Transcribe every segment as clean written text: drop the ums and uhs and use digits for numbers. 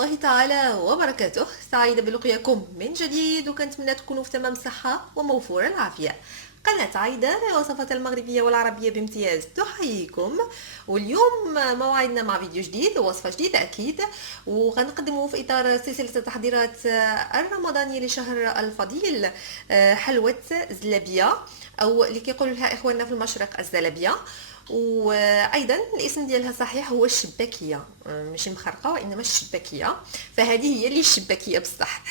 الله تعالى وبركاته. سعيدة بلقياكم من جديد، وكنتمنى تكونوا في تمام صحة وموفور العافية. قناة عايدة للوصفات المغربية والعربية بامتياز تحييكم. واليوم موعدنا مع فيديو جديد ووصفة جديدة أكيد، وغنقدمه في إطار سلسلة التحضيرات الرمضانية لشهر الفضيل، حلوة زلابية، أو اللي كيقولوا لها إخواننا في المشرق الزلابية. وايضا الاسم ديالها صحيح هو الشباكيه، ماشي مخرقه وانما الشباكيه، فهذه هي اللي الشباكيه بصح.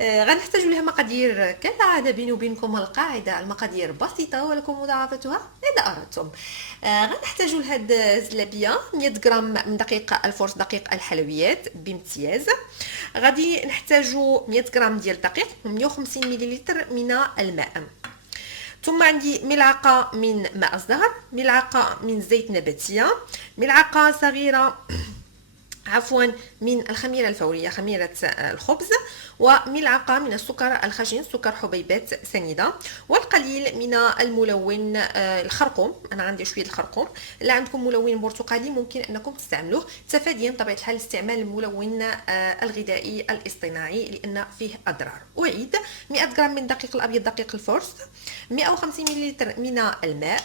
غنحتاج لها مقادير كالعاده، بيني وبينكم القاعده المقادير بسيطه ولكم مضاعفتها اذا اردتم. غنحتاج لهاد الزلابيه 100 غرام من دقيق الفرص، دقيق الحلويات بامتياز. غادي نحتاجو 100 غرام ديال الدقيق و150 مليلتر من الماء. ثم عندي ملعقة من ماء الزهر، ملعقة من زيت نباتية، ملعقة صغيرة من الخميرة الفورية، خميرة الخبز، وملعقة من السكر الخشن، سكر حبيبات سنيدة، والقليل من الملون الخرقوم. أنا عندي شوية الخرقوم، لا عندكم ملون برتقالي ممكن أنكم تستعملوه، تفاديا طبيعة الحال استعمال الملون الغذائي الاصطناعي لأن فيه أضرار. أعيد: 100 غرام من دقيق الأبيض دقيق الفرص، 150 ملل من الماء،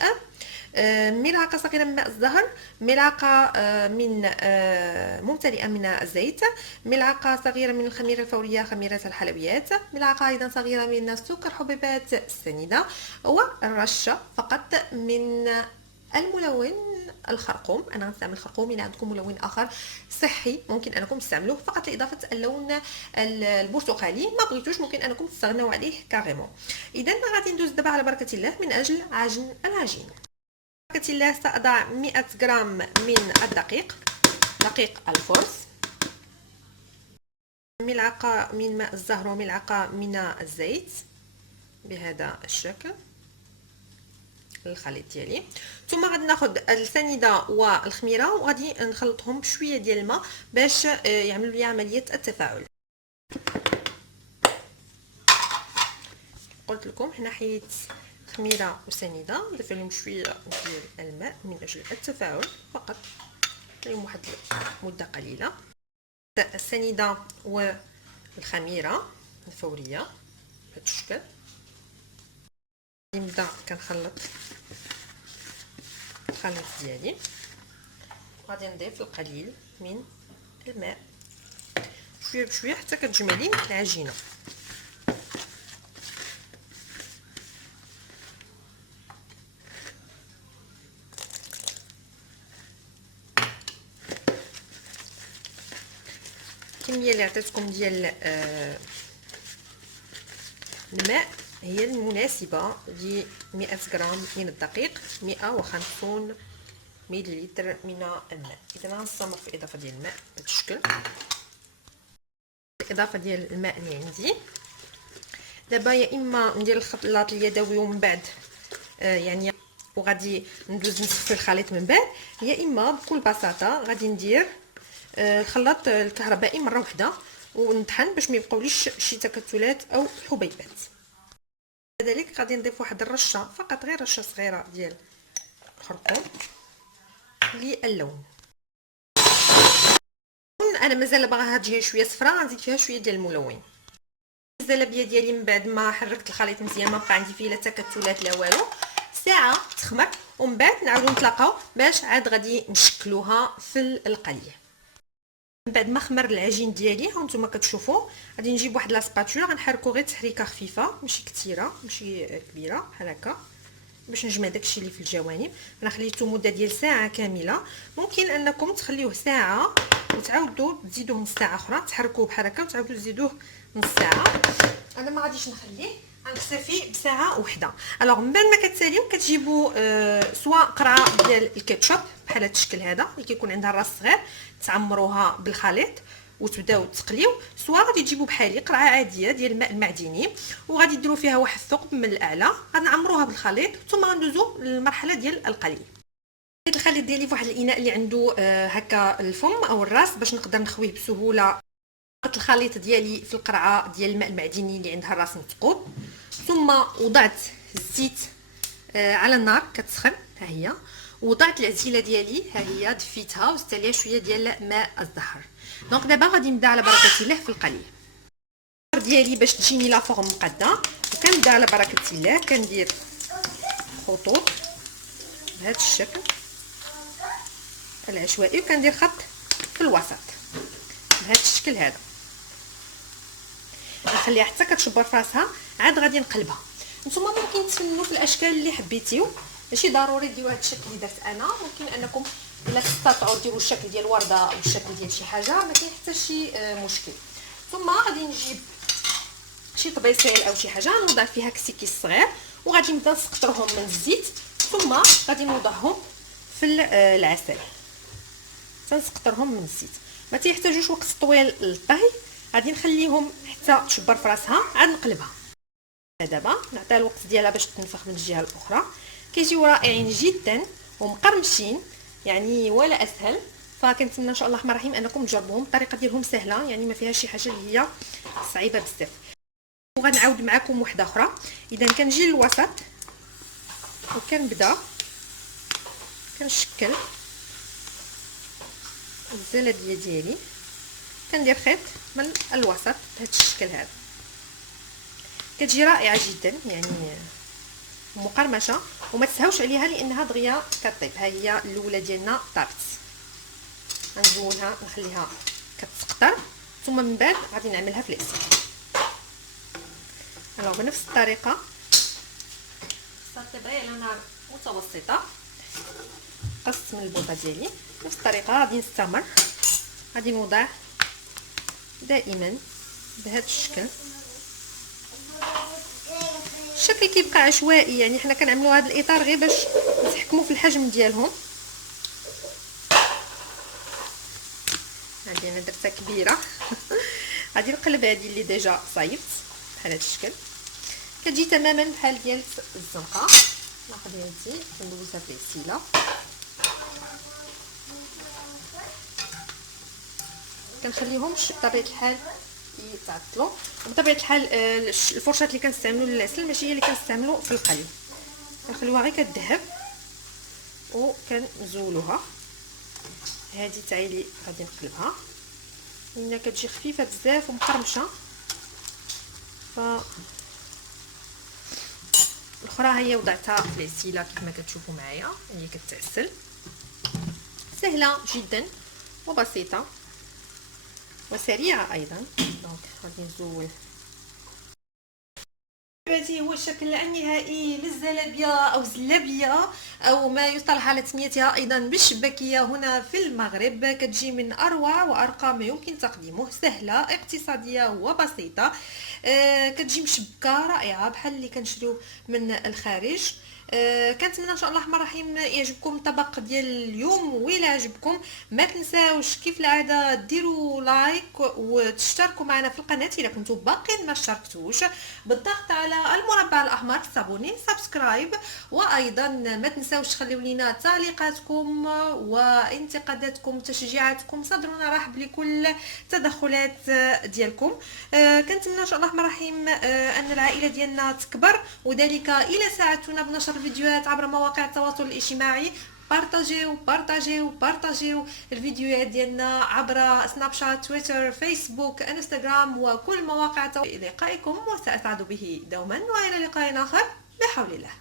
ملعقة صغيرة من ماء الزهر، ملعقة من ممتلئة من الزيت، ملعقة صغيرة من الخميرة الفورية خميرة الحلويات، ملعقة أيضا صغيرة من السكر حبيبات السنيدة، والرشة فقط من الملون الخرقوم. انا غنستعمل الخرقوم، الى عندكم ملون اخر صحي ممكن انكم تستعملوه فقط لاضافه اللون البرتقالي، ما بغيتوش ممكن انكم تستغنوا عليه كاريمون. اذا غادي ندوز دابا على بركه الله من اجل عجن العجين. بركه الله ساضع 100 غرام من الدقيق، دقيق الفرص، ملعقه من ماء الزهر وملعقه من الزيت بهذا الشكل الخليط ديالي. ثم غادي ناخذ السنيده والخميره وغادي نخلطهم بشويه ديال الماء باش يعملوا لي عمليه التفاعل. قلت لكم حنا حيت خميره وسنيده نضيف لهم شويه ديال الماء من اجل التفاعل فقط، لهم واحد مده قليله. السنيده والخميره الفوريه بهذا الشكل. نبدا كنخلط الخليط ديالي، غادي نضيف القليل من الماء شويه بشويه حتى كتجمع لي العجينه. الكميه اللي عطيتكم ديال الماء هي المناسبه ل 100 غرام من الدقيق، 150 مليلتر من الماء. اذا غنستمر في الاضافه ديال الماء بهذا الشكل. الاضافه ديال الماء اللي عندي دابا يا اما ندير الخلاط اليدوي ومن بعد يعني وغادي ندوز نصفي الخليط من بعد، يا اما بكل بساطه غادي ندير الخلاط الكهربائي مره واحده ونطحن باش ما يبقاوليش شي تكتلات او حبيبات. كذلك غادي نضيف واحد الرشه فقط، غير رشه صغيره ديال الخرقوم للون. انا مازال باغاها تجي شويه صفراء، غنزيد فيها شويه ديال الملون. الزلابيه ديالي من بعد ما حركت الخليط مزيان ما بقى عندي فيه لا تكتلات لا والو، ساعه تخمر ومن بعد نعاودو نتلاقاو باش عاد غادي نشكلوها في القليه. من بعد ما خمر العجين ديالي هانتوما كتشوفوا، غادي نجيب واحد لاسباتول غنحركو غير تحريكه خفيفه ماشي كثيره ماشي كبيره بحال هكا باش نجمع داكشي اللي في الجوانب. انا خليته مده ديال ساعه كامله، ممكن انكم تخليوه ساعه وتعاودوا تزيدوه نص ساعه اخرى، تحركوه بحال هكا وتعاودوا تزيدوه نص ساعه. انا ما غاديش نخليه، غنكتفي بساعه وحده. الوغ من بعد ما كتساليو كتجيبوا سواء قرعه ديال الكاتشوب بحال هذا الشكل هذا اللي كيكون عندها الراس صغير، تعمروها بالخليط وتبداو تقليو، سواء غادي تجيبوا بحالي قرعه عاديه ديال الماء المعدني وغادي ديروا فيها واحد الثقب من الاعلى، غنعمروها بالخليط ثم غندوزو للمرحله ديال القلي. الخليط ديالي في واحد الاناء اللي عنده هكا الفم او الراس باش نقدر نخويه بسهوله. حطيت الخليط ديالي في القرعه ديال الماء المعدني اللي عندها الراس مثقوب، ثم وضعت الزيت على النار كتسخن، ها هي، وضعت العزيله ديالي ها هي دفيتها وزدت عليها شويه ديال ماء الزهر. دونك دابا غادي نبدا على بركه الله في القلي ديالي باش تجيني لا فورم مقاده. وكنبدا على بركه الله كندير خطوط بهذا الشكل العشوائي، وكندير خط في الوسط بهذا الشكل هذا. نخليها حتى كتشبر في راسها، عاد غادي نقلبها. نتوما ممكن تفنوا في الاشكال اللي حبيتيو، ماشي ضروري ديروا هذا الشكل اللي درت انا. ممكن انكم الا تستطيعوا ديروا الشكل ديال ورده او الشكل ديال شي حاجه، ما كاين حتى شي مشكل. ثم غادي نجيب شي طبيصيل او شي حاجه نوضع فيها كسيكي صغير، وغادي نبدا نسقطرهم من الزيت، ثم غادي نوضعهم في العسل. تنسقطرهم من الزيت، ما تيحتاجوش وقت طويل للطهي. غادي نخليهم حتى تشبر في راسها، عاد نقلبها. دابا نعطيها الوقت ديالها باش تنفخ من الجهه الاخرى. كيجيو رائعين جدا ومقرمشين يعني ولا اسهل. فكنتمنى ان شاء الله الرحمن الرحيم انكم تجربوهم. الطريقه ديالهم سهله، يعني ما فيها شي حاجه اللي هي صعيبه بزاف. وغنعاود معكم وحده اخرى. اذا كنجي للوسط وكنبدا كنشكل الزلابيه ديالي، كندير خيط من الوسط بهذا الشكل هذا. كتجي رائعه جدا يعني مقرمشه، وما تسهوش عليها لانها دغيا كطيب. ها هي الاولى ديالنا طابت. غنزولها نخليها كتسقطر، ثم من بعد غادي نعملها في العسل. الوغ بنفس الطريقه صافي على نار متوسطه. قصت من البوطه ديالي نفس الطريقه غادي نستمر. غادي نوضع دائما بهذا الشكل. الشكل كيبقى عشوائي، يعني حنا كنعملوا هذا الاطار غير باش نتحكموا في الحجم ديالهم. هذه انا درتها كبيره. غادي نقلب هذه اللي ديجا صايبت بحال هذا الشكل. كتجي تماما بحال ديال الزنقه. ناخذ هذه ندوزها في العسيله. كنخليهمش بطبيعه الحال يتعطلوا. وبطبيعه الحال الفرشاه اللي كنستعملوا للعسل ماشي هي اللي كنستعملوا في القلي. كنخليوها غير كتذهب وكنزولوها. هذه تاعي اللي غادي نقلبها لان كتجي خفيفه بزاف ومقرمشه. ف الاخرى هي وضعتها في العسيله كما كتشوفوا معايا، هي كتعسل. سهله جدا وبسيطه وسريعه ايضا. دونك غادي نزول. هذا هو الشكل النهائي للزلابيه او زلابيه او ما يصطلح على تسميتها ايضا بالشباكيه هنا في المغرب. كتجي من اروع وارقى ما يمكن تقديمه، سهله اقتصاديه وبسيطه. كتجي مشبكه رائعه بحال اللي كنشريو من الخارج. كنتمنى ان شاء الله الرحمن الرحيم يعجبكم الطبق ديال اليوم. وإلا عجبكم ما تنساوش كيف العاده ديروا لايك وتشتركوا معنا في القناه اذا كنتوا باقيين ما اشتركتوش، بالضغط على المربع الاحمر تصابوني سبسكرايب. وايضا ما تنساوش تخليو لينا تعليقاتكم وانتقاداتكم وتشجيعاتكم. صدرونا رحب لكل التدخلات ديالكم. كنتمنى ان شاء الله الرحمن الرحيم ان العائله ديالنا تكبر، وذلك الى ساعدتنا بنشر الفيديوهات عبر مواقع التواصل الاجتماعي. بارطاجيو الفيديوهات ديالنا عبر سناب شات، تويتر، فيسبوك، انستغرام وكل مواقع التواصل. لقائكم وسأسعد به دوما، والى لقاء اخر بحول الله.